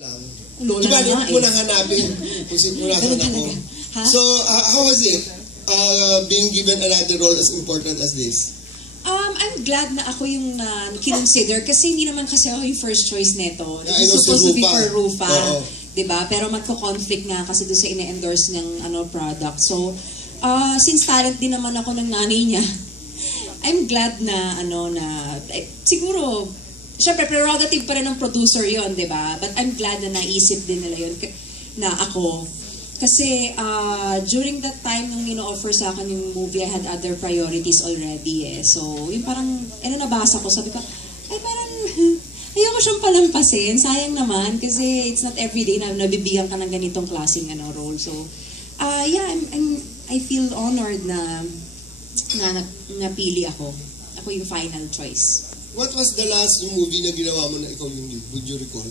Di ba, hindi mo nang hanapin kung sino nasan ako. So, how was it? Being given another role as important as this? I'm glad na ako yung kinonsider kasi hindi naman kasi ako yung first choice neto. Yeah, It's supposed to be for Rufa. Oo. Diba? Pero magko-conflict nga kasi doon sa ine-endorse niyang product. So, since talent din naman ako ng nanay niya, I'm glad na siguro syempre prerogative pa rin ng producer yon, di ba? But I'm glad na naisip din nila yon na ako. Kasi during that time nung ino-offer sa akin yung movie, I had other priorities already eh. So, yung parang, nabasa ko, sabi ko, parang, ayoko siyang palampasin. Sayang naman kasi it's not everyday na nabibigyan ka ng ganitong klaseng role. So, yeah, I feel honored na napili ako. Ako yung final choice. What was the last movie na ginawa mo na ikaw yung lead? Would you recall?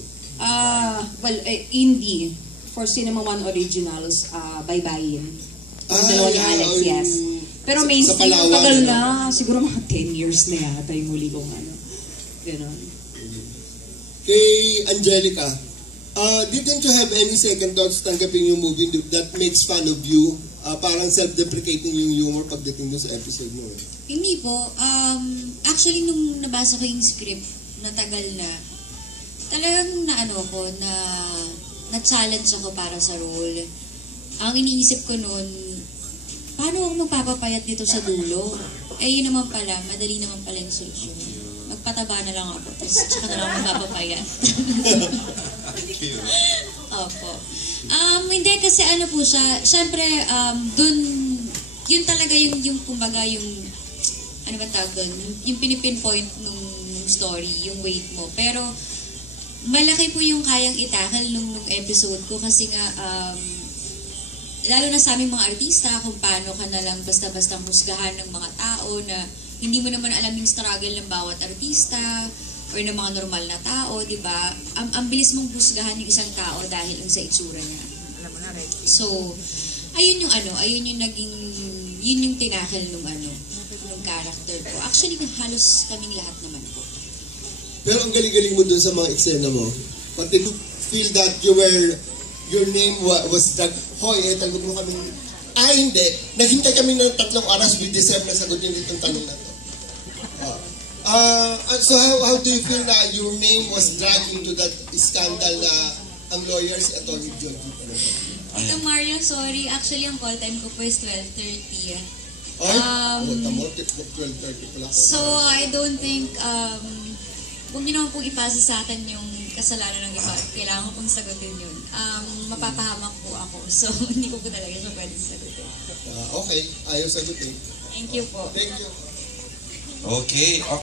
Indie. For Cinema One Originals, Baybayin. Yung dalawa ni Alex, yes. Pero mainstream, tagal na. Siguro mga 10 years na yata yung huli kong Ganon. Kay Angelica, didn't you have any second thoughts tanggapin yung movie that makes fun of you? Parang self-deprecating yung humor pagdating doon sa episode mo. Hindi po. Actually, nung nabasa ko yung script, natagal na, talagang na-challenge ako para sa role. Ang iniisip ko noon, paano ako magpapapayat dito sa dulo? Yun naman pala, madali naman pala yung solusyon. Magpataba na lang ako, tapos tsaka na lang magpapapayat. Opo. Hindi kasi po siya, syempre, dun, yun talaga yung kumbaga yung, tawag doon, yung pinipinpoint nung story, yung weight mo. Pero, malaki po yung kayang itakal nung episode ko kasi nga, lalo na sa aming mga artista, kung paano ka na lang basta-basta husgahan ng mga tao na hindi mo naman alam yung struggle ng bawat artista or ng mga normal na tao, di ba? Ang bilis mong husgahan yung isang tao dahil sa itsura niya. Alam mo na, right? So, ayun yung naging, yun yung tinakal nung character ko. Actually, halos kaming lahat naman po. Pero ang galing-galing mo dun sa mga eksena mo. But did you feel that your name was that, hoy, talbog mo kami. Hindi. Naghintay kami ng 3 oras, we deserve na sagutin itong tanong na to. So how do you feel na your name was dragged into that scandal na ang lawyers, Atty. Georgie? Ito, Mario, sorry. Actually, ang call time ko po is 12:30. Tamo, 12:30 pala. So, I don't think, kung nyo naman pong ipasa sa akin yung kasalanan ng iba, kailangan ko pong sagutin yun. Mapapahamak po ako. So, hindi ko po talaga siya pwede sagutin. Okay, ayaw sagutin. Thank you po. Thank you. Okay.